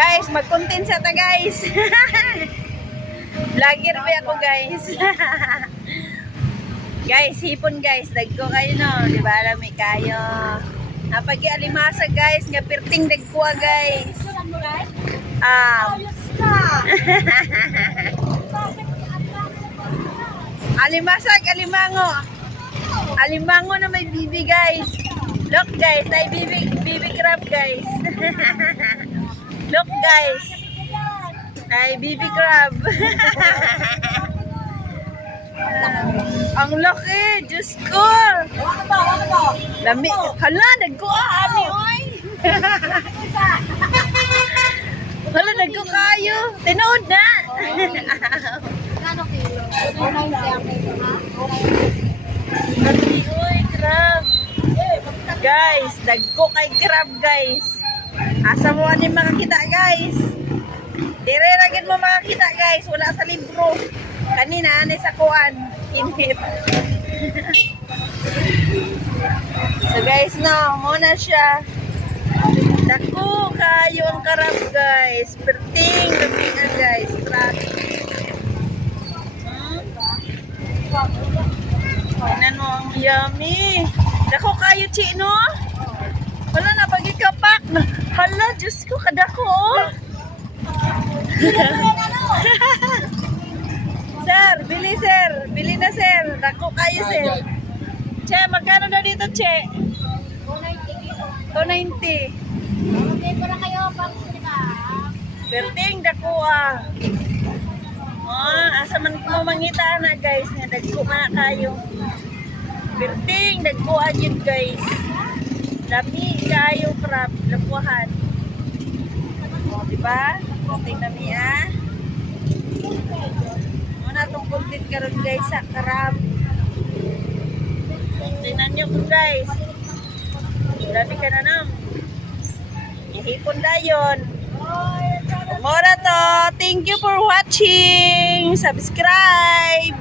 Guys, mag-content sa ta guys. Vlogger ba ako guys. Guys, hipon guys. Dagko kayo no. Diba alam kayo. Napagi alimasa guys. Nga perting dagko guys. Alimasag, alimango. Alimango na may bibi guys. Look guys, ay bibi crab guys. Look guys. Ay bibi crab. Ang laki, Diyos ko. Lami, hala, nagkuhaan oy. Hala, nagko kayo. Tinood na. Kano kilo? 290 ang kilo, ha? Uy, crab. Guys, dagko kay crab guys. Asa mo ani makakita guys? Dire ra gid mo makakita guys, wala sa libro. Kanina ani sa kuan, inhit. So guys, no, mo na siya. Dako kayo ang crab guys. Perting gamingan guys, crab. Ano ang yummy. Dako kayo, Chi, no? Wala na, pagi kapak. Hala, Diyos ko, kadako, oh. Sir, bili, sir. Bili na, sir. Dako kayo, sir. Che, magkano na dito, Che? 290. 290. Okay, para kayo, pang sila. Berting, dako, ah. Oh, asa man mo mangita na, guys. Nga, dagko na kayo. Berting, dagkuhan yun guys. Dami kayo crab, lakuhan. O, diba? Kunting nami Muna itong kuntit karon guys sa crab. Tingnan nyo po guys. Dami ka na nam. Ihipon na yun. Mura to. Thank you for watching. Subscribe.